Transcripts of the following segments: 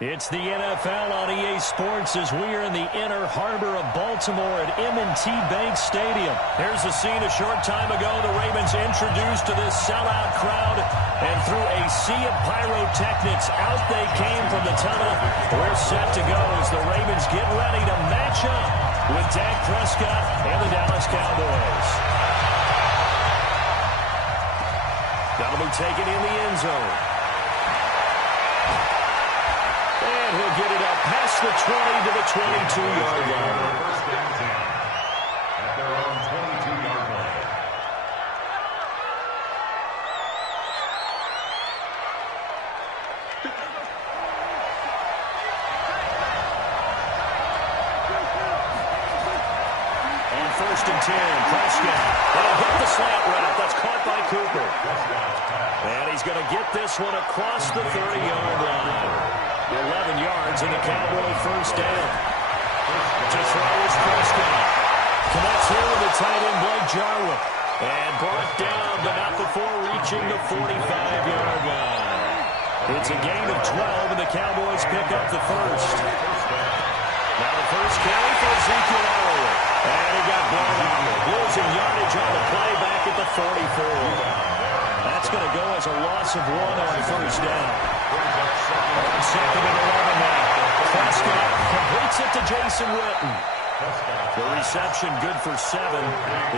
It's the NFL on EA Sports as we are in the inner harbor of Baltimore at M&T Bank Stadium. Here's the scene a short time ago. The Ravens introduced to this sellout crowd, and through a sea of pyrotechnics, out they came from the tunnel. We're set to go as the Ravens get ready to match up with Dak Prescott and the Dallas Cowboys. That'll be taken in the end zone. And he'll get it up past the 20 to the 22-yard line. First down 10 at their own 22-yard line. On 1st and 10, Prescott. That'll hit the slant route. That's caught by Cooper. And he's going to get this one across the 30-yard line. 11 yards and the Cowboy first down. To throw is Prescott. Connects here with the tight end Blake Jarwin. And brought down, but not before reaching the 45-yard line. It's a gain of 12, and the Cowboys pick up the first. Now the first carry for Ezekiel Elliott. And he got blown out. Losing yardage on the play back at the 44. That's going to go as a loss of 1 on first down. On 2nd and 11 now. Prescott completes it to Jason Witten. The reception good for 7.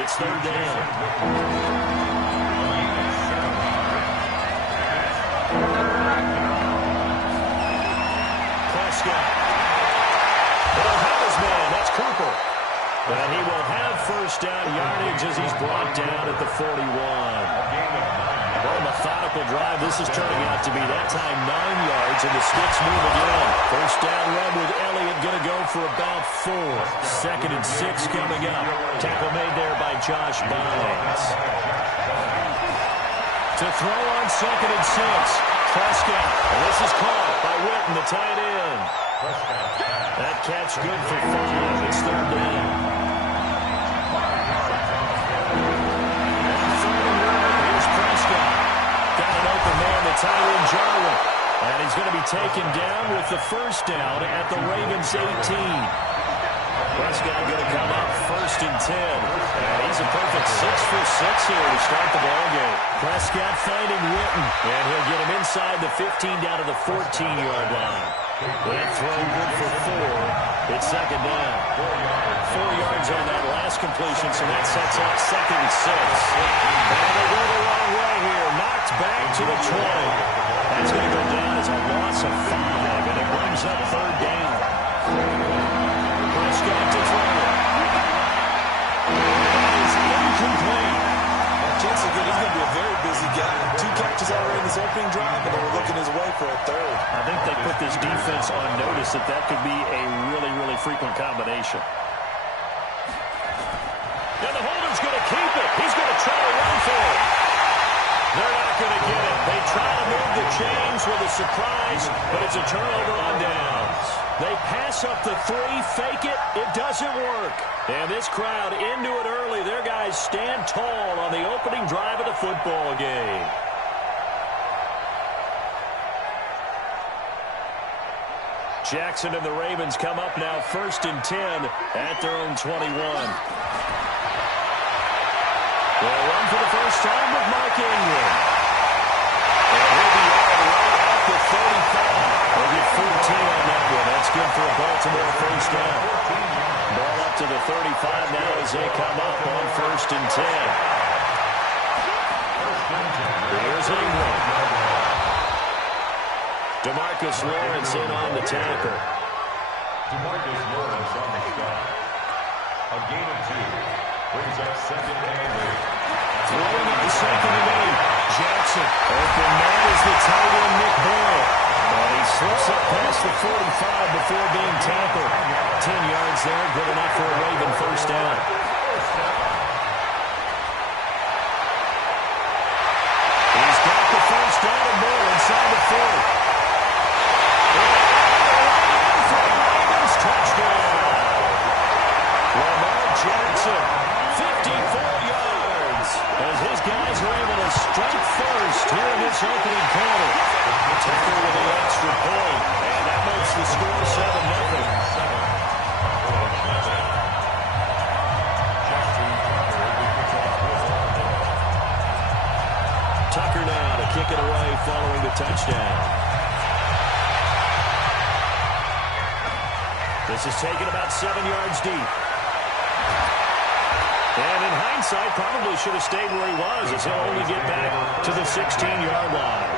It's 3rd down. Prescott. He'll have his man. That's Cooper. But he will have first down yardage as he's brought down at the 41. What a methodical drive this is turning out to be. That time 9 yards, and the sticks move again. First down run with Elliott going to go for about 4. 2nd and 6 coming up. Tackle made there by Josh Bynes. To throw on 2nd and 6. Prescott. And this is caught by Witten, the tight end. That catch good for 5. It's 3rd down. Got an open man, the tight end Jarwin. And he's going to be taken down with the first down at the Ravens 18. Prescott going to come up 1st and 10. And he's a perfect 6 for 6 here to start the ballgame. Prescott finding Witten. And he'll get him inside the 15 down to the 14-yard line. That throw good for 4. It's 2nd down. 4 yards on that last completion, so that sets up 2nd and 6. And they go the wrong way here. Knocked back to the 20. That's going to go down as a loss of 5, and it brings up 3rd down. Prescott to throw. That is incomplete. Chances are good. He's going to be a very busy guy. 2 catches already in this opening drive, and they were looking his way for a 3rd. I think they put this defense on notice that that could be a really, really frequent combination. And the holder's going to keep it. He's going to try to run for it. They're not going to get it. They try to move the chains with a surprise, but it's a turnover on downs. They pass up the 3, fake it. It doesn't work. And this crowd into it early. Their guys stand tall on the opening drive of the football game. Jackson and the Ravens come up now 1st and 10 at their own 21. They'll run for the first time with Mark Ingram. And he'll be out right at the 35. They'll get 14 on that one. That's good for a Baltimore first down. Ball up to the 35 now as they come up on 1st and 10. Here's Ingram. DeMarcus Lawrence in on the tackle. DeMarcus Lawrence on the stop. A gain of 2. Brings up 2nd and 8. Throwing on 2nd and 8. Jackson. Open man is the tight end Nick Boyle. And he slips up past the 45 before being tackled. 10 yards there, good enough for a Raven first down. He's got the first down and more inside the 40. Touchdown. Lamar Jackson, 54 yards, as his guys are able to strike first here in this opening quarter. Tucker with the extra point, and that the score 7-0. Tucker now to kick it away following the touchdown. This is taken about 7 yards deep. And in hindsight, probably should have stayed where he was, as he'll only get back to the 16-yard line.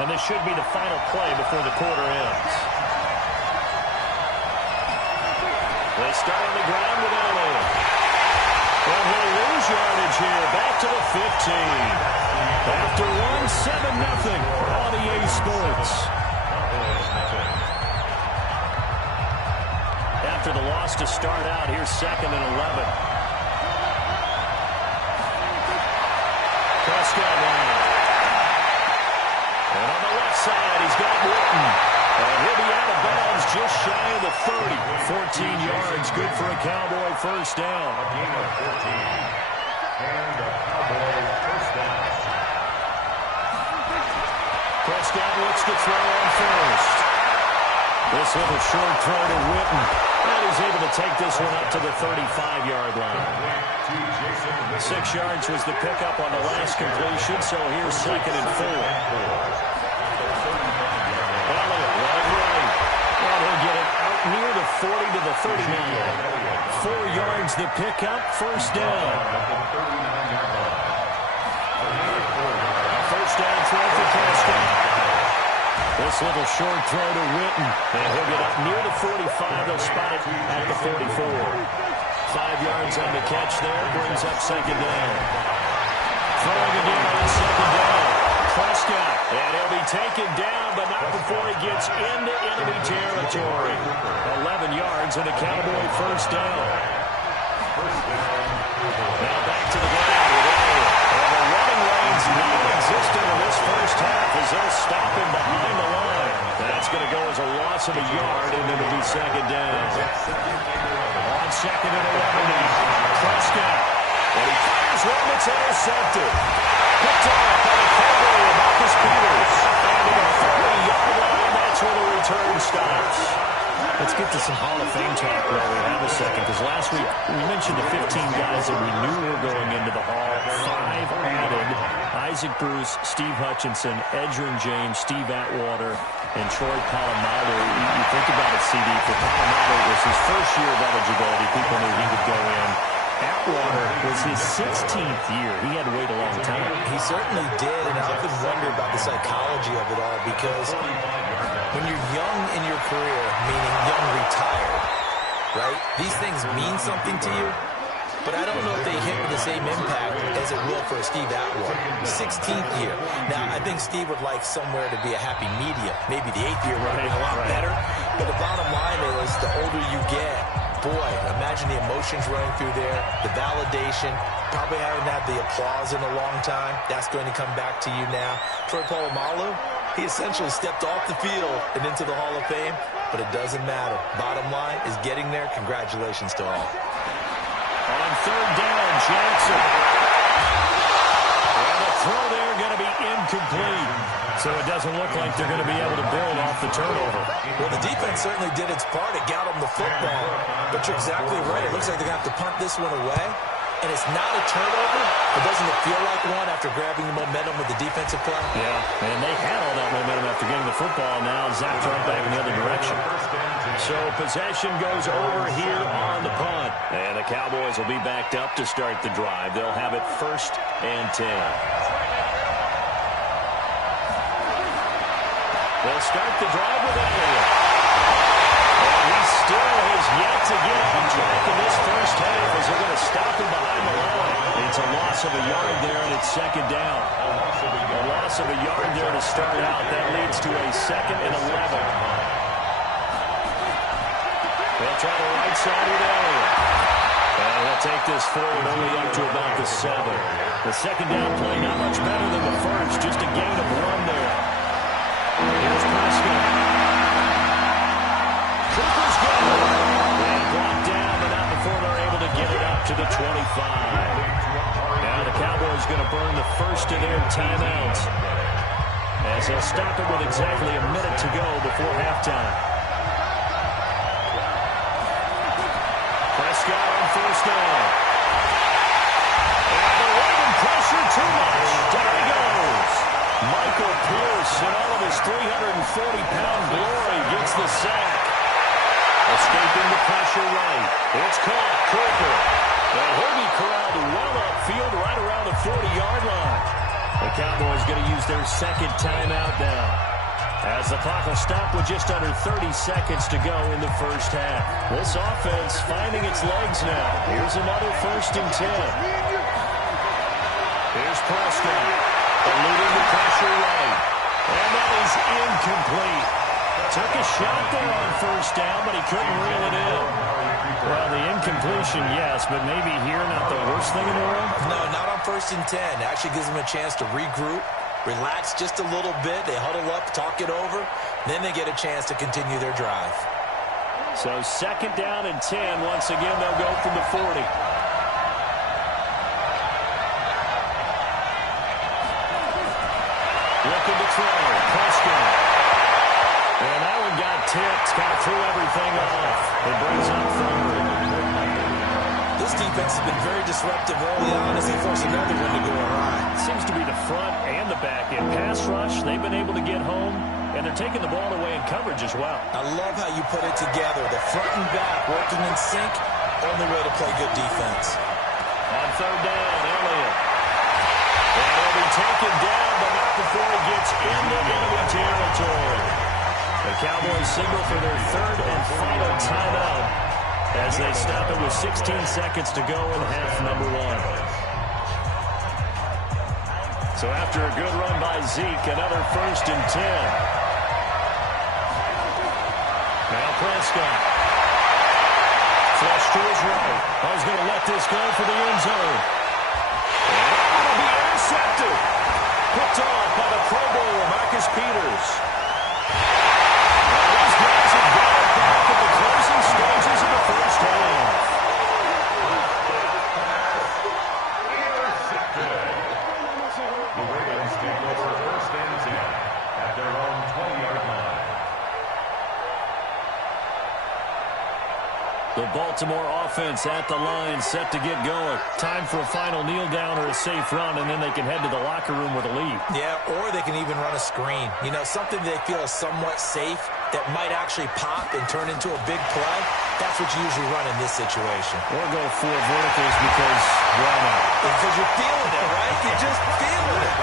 And this should be the final play before the quarter ends. They start on the ground with Elliott. And he'll lose yardage here. Back to the 15. After 7-0 on EA Sports. After the loss to start out, here's 2nd and 11. Prescott now. And on the left side, he's got Witten. And he'll be out of bounds just shy of the 30. 14 yards, good for a Cowboy first down. A gain of 14. And the Cowboy first down. Prescott looks to throw on first. This little short throw to Witten. And he's able to take this one up to the 35-yard line. 6 yards was the pickup on the last completion, so here's 2nd and 4. Elliott running right. And he'll get it out near the 40 to the 39. 4 yards the pickup, first down. First down throw for Prescott. This little short throw to Witten. And he'll get up near the 45. They'll spot it at the 44. 5 yards on the catch there. Brings up 2nd down. Throwing again on 2nd down. Prescott. And he'll be taken down, but not before he gets into enemy territory. 11 yards and a Cowboy first down. Now back to the ground with Elliott. And the running lane's non-existent in this first half as they'll stop him behind the line. That's going to go as a loss of a yard, and it'll be 2nd down. On 2nd and 11 now. Prescott. And he fires one that's intercepted. Picked off by the Cowboy, Marcus Peters. And to the 40-yard line, that's where the return stops. Let's get to some Hall of Fame talk while we have a second, because last week we mentioned the 15 guys that we knew were going into the Hall. 5 added: Isaac Bruce, Steve Hutchinson, Edgerrin James, Steve Atwater, and Troy Polamalu. You think about it, CD, for Polamalu, it was his first year of eligibility. People knew he would go in. Atwater was his 16th year. He had to wait a long time. He certainly did, and I often wonder about the psychology of it all, because when you're young in your career, meaning young retired, right, these things mean something to you, but I don't know if they hit with the same impact as it will for a Steve Atwater. 16th year. Now, I think Steve would like somewhere to be a happy medium. Maybe the 8th year would have been a lot better, but the bottom line is the older you get, boy, imagine the emotions running through there, the validation, probably haven't had the applause in a long time. That's going to come back to you now. Troy Polamalu, he essentially stepped off the field and into the Hall of Fame, but it doesn't matter. Bottom line is getting there. Congratulations to all. On 3rd down, Jackson. And the throw there going to be incomplete. So it doesn't look like they're going to be able to build off the turnover. Well, the defense certainly did its part. It got them the football. But you're exactly right. It looks like they're going to have to punt this one away. And it's not a turnover, but doesn't it feel like one after grabbing the momentum with the defensive play? Yeah, and they had all that momentum after getting the football. Now zapped right back in the other direction. So possession goes over here on the punt. And the Cowboys will be backed up to start the drive. They'll have it 1st and 10. They'll start the drive with Elliott. And he still has yet to get on track in this first half as they're going to stop him behind the line. It's a loss of a yard there, and it's 2nd down. A loss of a yard there to start out. That leads to a 2nd and 11. They'll try the right side with Elliott. And he'll take this forward only up to about the 7. The 2nd down play not much better than the first, just a gain of 1 there. Here's Prescott. Cooper's got it. And blocked down, but not before they're able to get it up to the 25. Now the Cowboys is going to burn the first of their timeouts, as they'll stop it with exactly a minute to go before halftime. Prescott on first down. And the Raven pressure too much. Down he goes. Michael Pierce, in all of his 340-pound glory, gets the sack. Escaping the pressure right. It's caught. Cooper. And he'll be corralled well upfield right around the 40-yard line. The Cowboys going to use their second timeout now, as the clock will stop with just under 30 seconds to go in the first half. This offense finding its legs now. Here's another 1st and 10. Here's Prescott, eluding the pressure right. And that is incomplete. Took a shot there on first down, but he couldn't reel it in. Well, the incompletion, yes, but maybe here not the worst thing in the world? No, not on 1st and 10. Actually gives them a chance to regroup, relax just a little bit. They huddle up, talk it over. Then they get a chance to continue their drive. So 2nd down and 10. Once again, they'll go from the 40. Looking to throw. Prescott. And that one got tipped. Kind of threw everything off. It brings up 3rd. This defense has been very disruptive early on as they force another one to go awry. Seems to be the front and the back end. Pass rush, they've been able to get home, and they're taking the ball away in coverage as well. I love how you put it together. The front and back working in sync. Only way to play good defense. On 3rd down, Elliott. And he'll be taken down, but not before he gets into enemy territory. The Cowboys signal for their 3rd and final timeout, as they stop it with 16 seconds to go in half number 1. So after a good run by Zeke, another 1st and 10. Now Prescott. Flush to his right. I was going to let this go for the end zone. And it'll be intercepted. Picked off by the Pro Bowler, Marcus Peters. These guys have got it back at the closing stages of the first half. The Ravens take over 1st and 10 at their own 20-yard line. The Baltimore offense at the line, set to get going. Time for a final kneel down or a safe run, and then they can head to the locker room with a lead. Yeah, or they can even run a screen. You know, something they feel is somewhat safe that might actually pop and turn into a big play. That's what you usually run in this situation. Or go 4 verticals because why not? Because you're feeling it, right? You're just feeling it.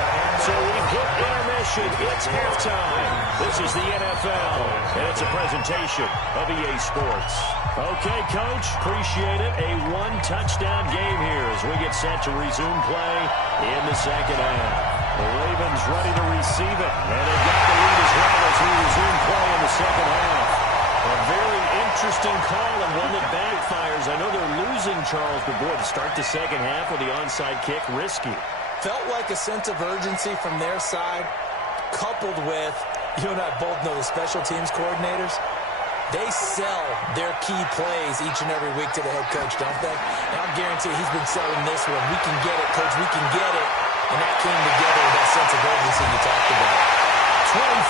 So we've hit intermission. It's halftime. This is the NFL, and it's a presentation of EA Sports. Okay, Coach, appreciate it. A 1-touchdown game here as we get set to resume play in the second half. The Ravens ready to receive it, and they've got the lead as well as we resume play in the second half. A very interesting call and one that backfires. I know they're losing, Charles, but boy, to start the second half with the onside kick, risky. Felt like a sense of urgency from their side, coupled with, you and I both know the special teams coordinators. They sell their key plays each and every week to the head coach, don't they? And I'll guarantee he's been selling this one. We can get it, Coach. We can get it. And that came together with that sense of urgency you talked about.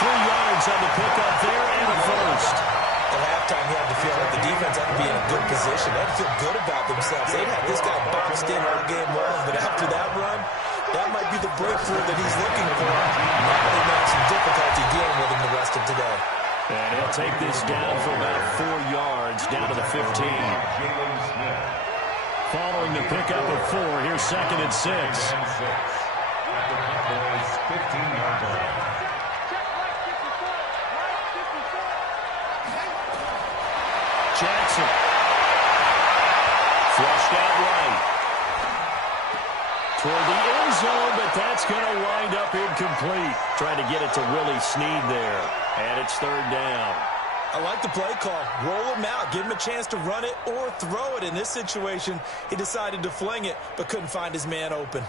23 yards on the pickup there and a first. At halftime, he had to feel like the defense had to be in a good position. They had to feel good about themselves. They'd had this guy boxed in all game long, but after that run, that might be the breakthrough that he's looking for. Now they have some difficulty dealing with him the rest of today. And he'll take this down for about 4 yards, down to the 15. Following the pickup of 4, here's 2nd and 6. At the Cowboys' 15-yard line. Jackson. Flushed out right. Toward the end zone, but that's going to wind up incomplete. Trying to get it to Willie Snead there. And it's 3rd down. I like the play call. Roll him out. Give him a chance to run it or throw it. In this situation, he decided to fling it, but couldn't find his man open.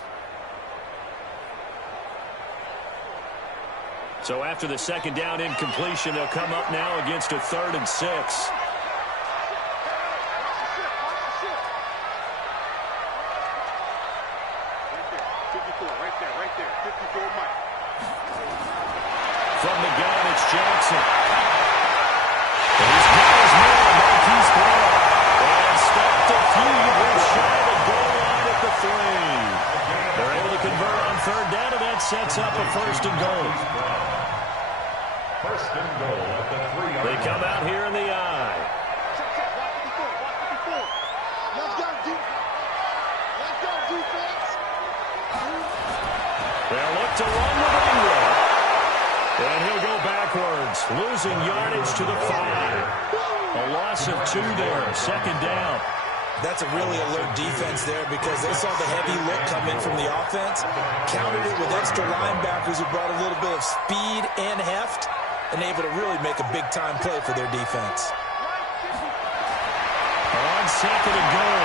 So after the 2nd down incompletion, they'll come up now against a 3rd and 6. first and goal. First and goal at the 3-yard line. They come out here in the I. They'll look to run with Ingram. And he'll go backwards, losing yardage to the 5. A loss of 2 there, second down. That's a really alert defense there because they saw the heavy look come in from the offense, countered it with extra linebackers who brought a little bit of speed and heft, and able to really make a big-time play for their defense. On second and goal,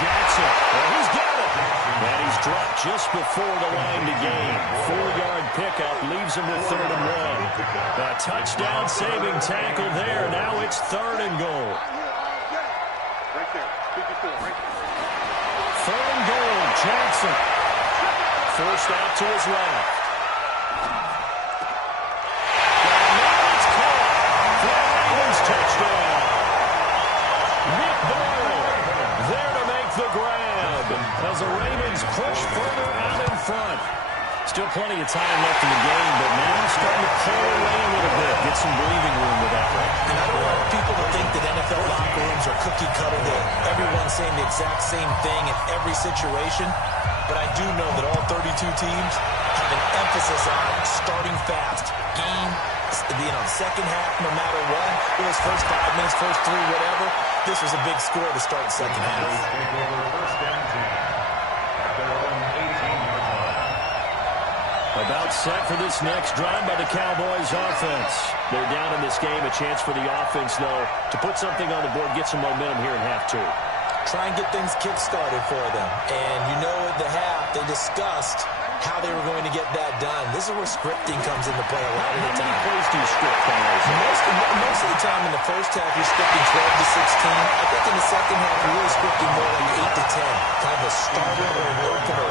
Jackson. Well, he's got it. And he's dropped just before the line to gain. 4-yard pickup leaves him with 3rd and 1. A touchdown-saving tackle there. Now it's 3rd and goal. 3rd and goal, Jackson. Forced out to his left. Now it's caught for a Ravens touchdown. Nick Boyle there to make the grab as the Ravens push further out in front. Still plenty of time left in the game, but now starting to pull away a little bit, get some breathing room with that one. And I don't want people to think that NFL locker rooms are cookie cutter, that everyone's saying the exact same thing in every situation, but I do know that all 32 teams have an emphasis on starting fast. Game, second half, no matter what. It was first 5 minutes, first 3, whatever. This was a big score to start the second half. First and 10 at their own 18-yard line. About set for this next drive by the Cowboys offense. They're down in this game. A chance for the offense, though, to put something on the board, get some momentum here in half 2. Try and get things kick-started for them. And you know at the half, they discussed how they were going to get that done. This is where scripting comes into play a lot of the time. How many plays do you script? Most of the time in the first half, you're scripting 12 to 16. I think in the second half, you're really scripting more like 8 to 10. Kind of a starter or an opener,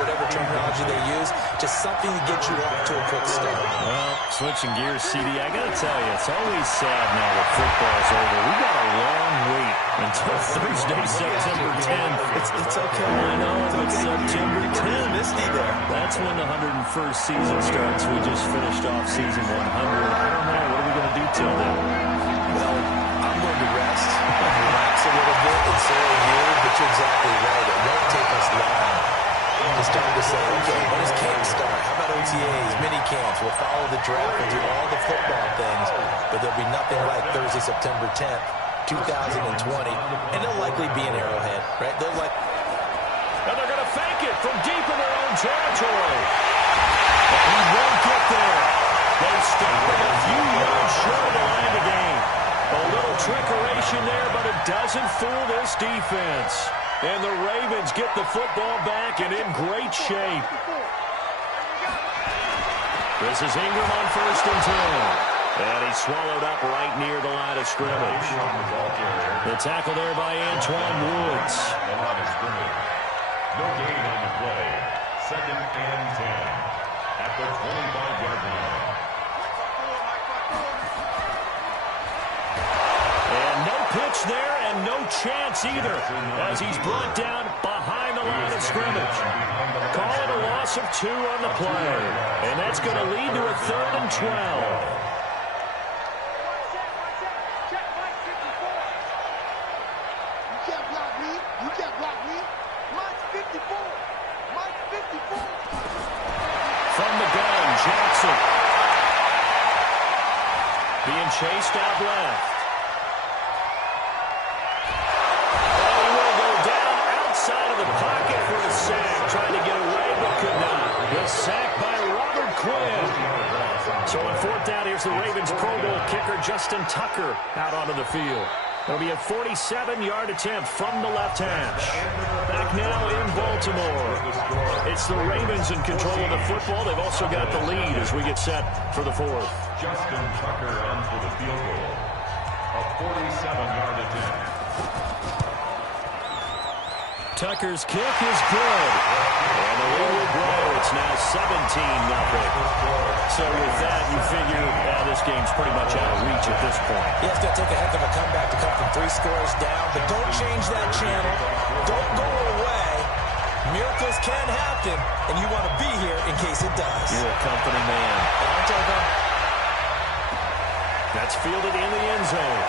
whatever terminology they use. Just something to get you off to a quick start. Well, switching gears, CD, I got to tell you, it's always sad now that football's over. We got a long wait until Thursday, September 10th. It's okay. I know, it's September 10th. Misty there. That's when the 101st season starts. We just finished off season 100. I don't know. What are we going to do till then? Well, I'm going to rest, relax a little bit, and so are you, but you're exactly right. It won't take us long to start to say, okay, when does camp start? How about OTAs, mini camps? We'll follow the draft. We'll do all the football things, but there'll be nothing like Thursday, September 10th, 2020, and it'll likely be an Arrowhead, right? And they're going to fake it from deep in their own territory. But he won't get there. They stop him a few yards short of the line of game. A little trickeration there, but it doesn't fool this defense. And the Ravens get the football back and in great shape. This is Ingram on 1st and 10. And he's swallowed up right near the line of scrimmage. The tackle there by Antoine Woods. The line of scrimmage. No gain on the play. 2nd and 10 at the 25-yard line. And no pitch there and no chance either as he's brought down behind the line of scrimmage. Call it a loss of 2 on the play. And that's going to lead to a 3rd and 12. From the gun, Jackson. Being chased out left. And he will go down outside of the pocket for a sack. Trying to get away, but could not. The sack by Robert Quinn. So on 4th down, here's the Ravens Pro Bowl kicker, Justin Tucker, out onto the field. It'll be a 47-yard attempt from the left hash. Back now in Baltimore. It's the Ravens in control of the football. They've also got the lead as we get set for the 4th. Justin Tucker on for the field goal. A 47-yard attempt. Tucker's kick is good. And the lead will grow. It's now 17-0. So with that, you figure this game's pretty much out of reach at this point. Yeah, it's going to take a heck of a comeback to come from 3 scores down, but don't change that channel. Don't go away. miracles can happen, and you want to be here in case it does. You're a company man. Aren't I, though? That's fielded in the end zone.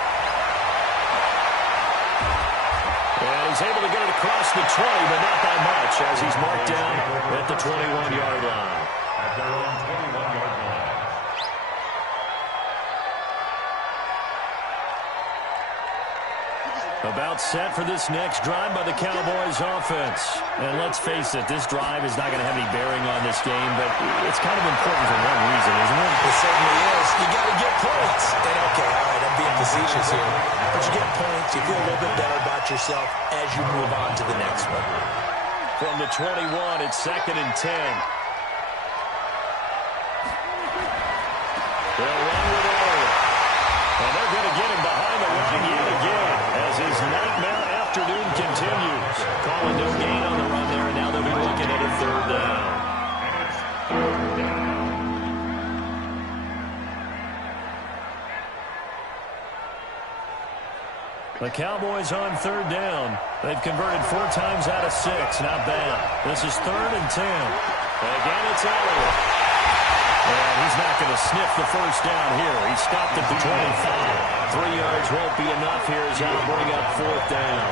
And he's able to get it across the 20, but not by much, as he's marked down at the 21-yard line. At their own 21-yard line. About set for this next drive by the Cowboys offense. And let's face it, this drive is not going to have any bearing on this game, but it's kind of important for one reason, isn't it? It certainly is. You got to get points. And okay, all right, I'm being facetious here. But you get points, you feel a little bit better about yourself as you move on to the next one. From the 21, it's 2nd and 10. They'll run with Elliott. And they're going to get him behind the line yet again as his nightmare afternoon continues. Calling no gain on the run there, and now they'll be looking at a 3rd down. The Cowboys on 3rd down. They've converted 4 times out of 6. Not bad. This is 3rd and 10. Again, it's Elliott. And he's not going to sniff the 1st down here. He stopped at the 25. 3 yards won't be enough here as that'll bring up 4th down.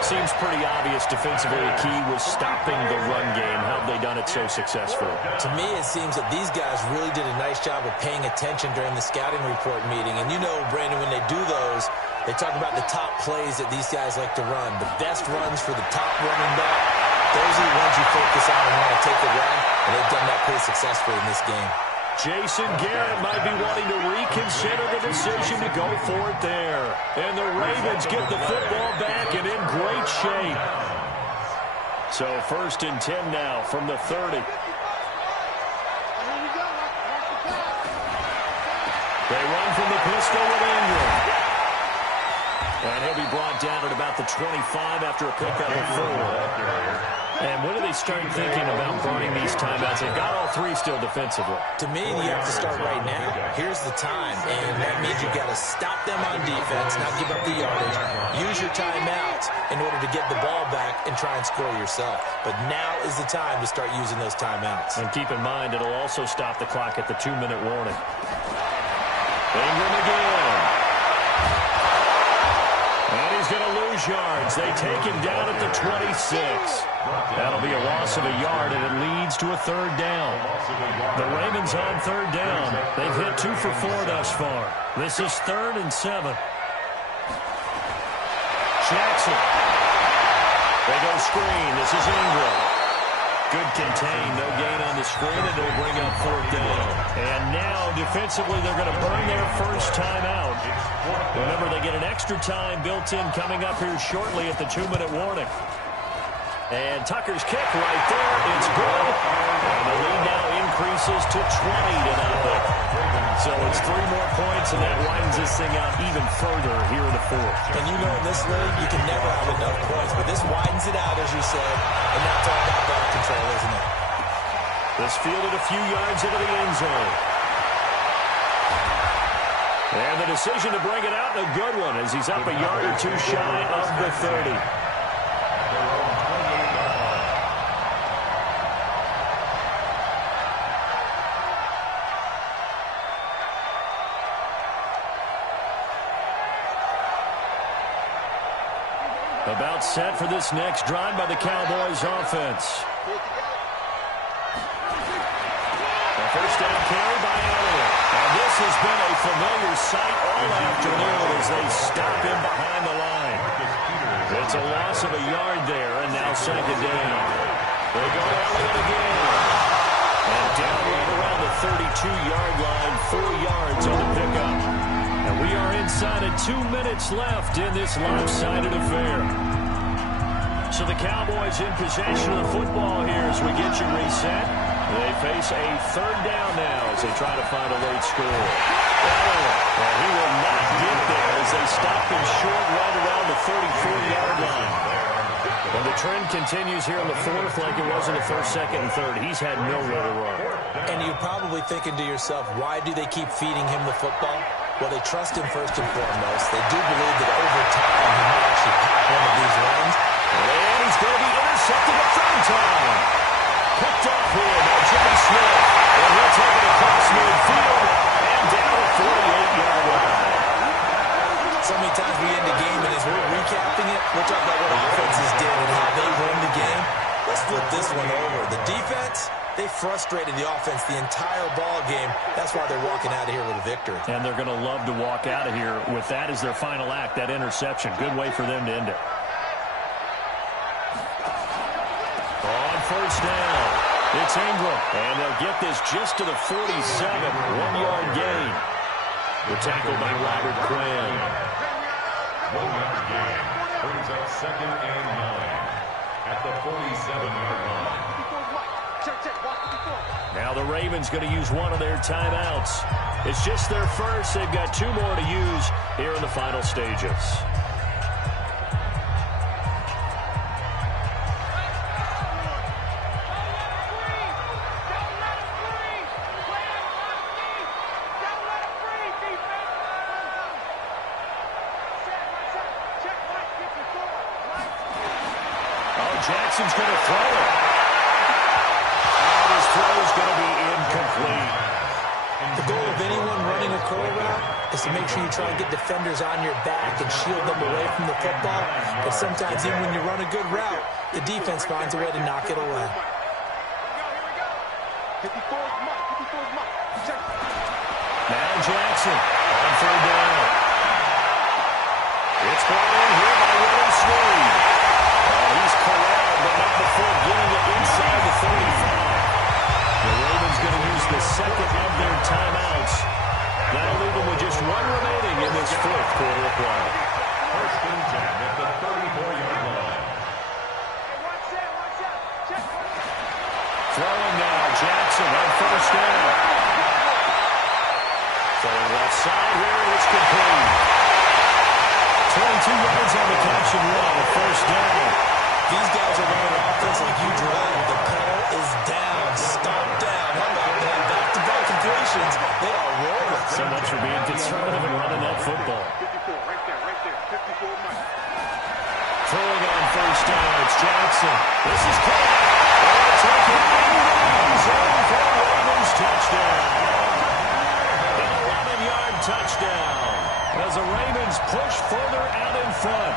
Seems pretty obvious defensively the key was stopping the run game. How have they done it so successfully? To me, it seems that these guys really did a nice job of paying attention during the scouting report meeting. And you know, Brandon, when they do those, they talk about the top plays that these guys like to run. The best runs for the top running back. Those are the ones you focus on and want to take a run, and they've done that pretty successfully in this game. Jason Garrett might be wanting to reconsider the decision to go for it there. And the Ravens get the football back and in great shape. So 1st and 10 now from the 30. They run from the pistol with Ingram. And he'll be brought down at about the 25 after a pickup of 4. And when do they start thinking about burning these timeouts? They've got all 3 still defensively. To me, you have to start right now. Here's the time, and that means you've got to stop them on defense, not give up the yardage. Use your timeouts in order to get the ball back and try and score yourself. But now is the time to start using those timeouts. And keep in mind, it'll also stop the clock at the 2-minute warning. Ingram again. And he's going to lose yards. They take him down at the 26. That'll be a loss of a yard, and it leads to a 3rd down. The Ravens on 3rd down. They've hit 2 for 4 thus far. This is 3rd and 7. Jackson. They go screen. This is Ingram. Good contain. No gain on the screen, and they'll bring up 4th down. And now, defensively, they're going to burn their first time out. Remember, they get an extra time built in coming up here shortly at the 2-minute warning. And Tucker's kick right there. It's good. And the lead now increases to 20-0. So it's 3 more points, and that widens this thing out even further here in the 4th. And you know in this league, you can never have enough points. But this widens it out, as you said. And now it's all about ball control, isn't it? This fielded a few yards into the end zone. And the decision to bring it out, a good one, as he's up a yard or 2 shy of the 30. About set for this next drive by the Cowboys offense. A 1st down carry by Elliott. And this has been a familiar sight all afternoon as they stop him behind the line. It's a loss of a yard there, and now 2nd down. They go to Elliott again. And down right around the 32-yard line, 4 yards on the pickup. And we are inside of 2 minutes left in this lopsided affair. So the Cowboys in possession of the football here as we get you reset. They face a 3rd down now as they try to find a late score. And he will not get there as they stop him short right around the 34-yard line. And the trend continues here in the 4th like it was in the 1st, 2nd, and 3rd. He's had nowhere to run. And you're probably thinking to yourself, why do they keep feeding him the football? Well, they trust him first and foremost. They do believe that over time he might actually pop one of these runs. And he's going to be intercepted a third time. Picked off here by Jimmy Smith. And he'll take it across midfield and down the 48-yard line. So many times we end the game, and as we're recapping it, we're talking about what offenses did and how they won the game. Let's flip this one over. The defense, they frustrated the offense the entire ball game. That's why they're walking out of here with a victory. And they're going to love to walk out of here with that as their final act, that interception. Good way for them to end it. On first down, it's Ingram. And they'll get this just to the 47, 1-yard gain. The tackle by Robert Quinn. 1-yard gain brings up 2nd and 9 at the 47-yard line. Now the Ravens going to use one of their timeouts. It's just their first. They've got 2 more to use here in the final stages. Jackson's going to throw it. And his throw is going to be incomplete. The goal of anyone running a curl route is to make sure you try and get defenders on your back and shield them away from the football. But sometimes even when you run a good route, the defense finds a way to knock it away. Now Jackson on third down. It's brought in here by Willie Snead. He's corralled, but not before getting it inside the 35. The Ravens going to use the second of their timeouts. That'll leave them with just 1 remaining in this 4th quarter of play. First and 10 at the 34-yard line. Throwing now, Jackson on first down. Throwing left side here, and it's complete. 22 yards on the catch and 1, a first down. These guys are running offense like you drive. The pedal is down, stomped down. How about that? Back-to-back completions. They are rolling. So much for being conservative and running that football. Throwing on first down, it's Jackson. This is caught. Taken in zone for a Ravens touchdown. An 11-yard touchdown as the Ravens push further out in front.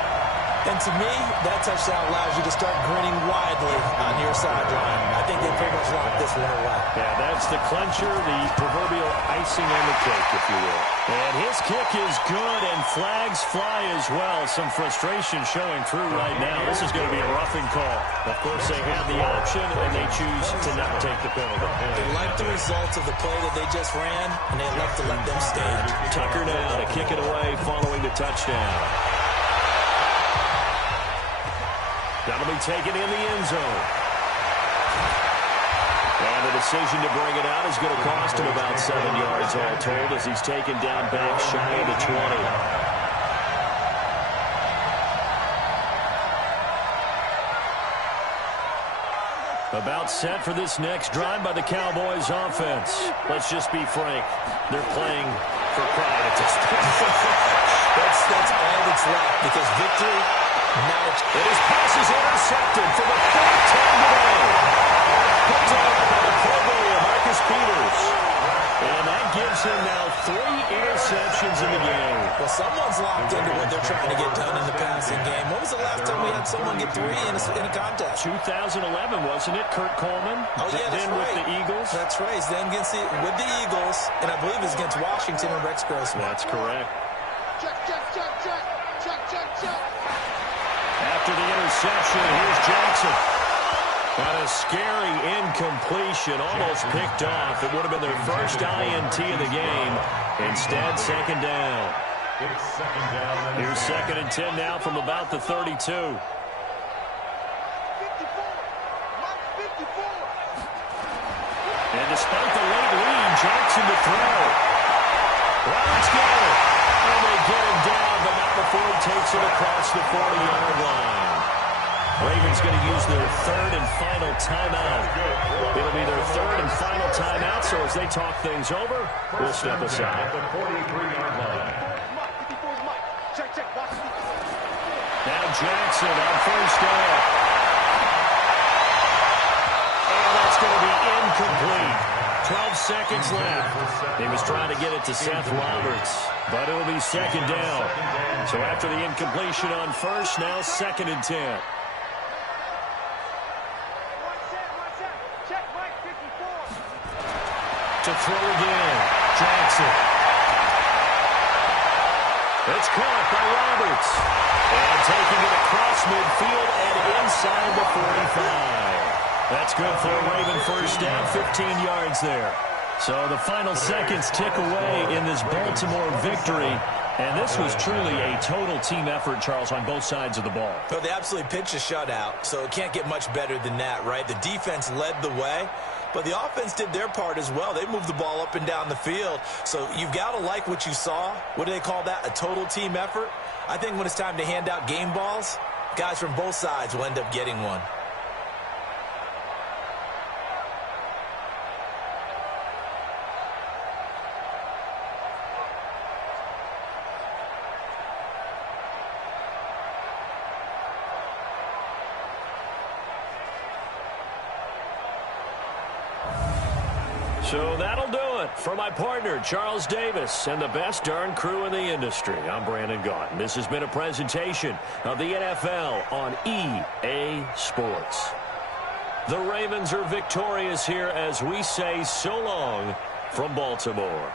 And to me, that touchdown allows you to start grinning widely on your sideline. I think they pretty much locked this one away. Yeah, that's the clincher, the proverbial icing on the cake, if you will. And his kick is good, and flags fly as well. Some frustration showing through right now. This is going to be a roughing call. Of course, they have the option, and they choose to not take the penalty. They like the results of the play that they just ran, and they like to let them stand. Tucker now to kick it away following the touchdown. That'll be taken in the end zone. And the decision to bring it out is going to cost him about 7 yards all told as he's taken down back shy of the 20. About set for this next drive by the Cowboys offense. Let's just be frank. They're playing for pride at this point. That's all that's left because victory, now it's... And his pass is intercepted for the 4th time today. Picked off by the Pro Bowler, Marcus Peters. And that gives him now 3 interceptions in the game. Well, someone's locked into what they're trying to get done in the passing game. When was the last time we had someone get 3 in a contest? 2011, wasn't it? Kurt Coleman. Oh, yeah, that's then right. With the Eagles. That's right. He's then with the Eagles, and I believe it's against Washington and Rex Grossman. That's correct. Check. After the interception, here's Jackson. And a scary incompletion, almost picked off. It would have been their first INT of the game. Instead, second down. It's second down. Here's 2nd and 10 now from about the 32. And despite the late lead, Jackson to throw. Roberts got it. And they get him down, but not before he takes it across the 40-yard line. Ravens going to use their 3rd and final timeout. It'll be their 3rd and final timeout, so as they talk things over, we'll step aside. At the 43-yard line. Now Jackson on first down. And that's going to be incomplete. 12 seconds left. He was trying to get it to Seth Roberts, but it'll be second down. So after the incompletion on first, now 2nd and 10. To throw again, Jackson. It's caught by Roberts. And taking it across midfield and inside the 45. That's good for a Raven first down, 15 yards there. So the final seconds tick away in this Baltimore victory. And this was truly a total team effort, Charles, on both sides of the ball. Well, they absolutely pitched a shutout, so it can't get much better than that, right? The defense led the way, but the offense did their part as well. They moved the ball up and down the field. So you've got to like what you saw. What do they call that? A total team effort? I think when it's time to hand out game balls, guys from both sides will end up getting one. So that'll do it for my partner, Charles Davis, and the best darn crew in the industry. I'm Brandon Gaughan. This has been a presentation of the NFL on EA Sports. The Ravens are victorious here as we say so long from Baltimore.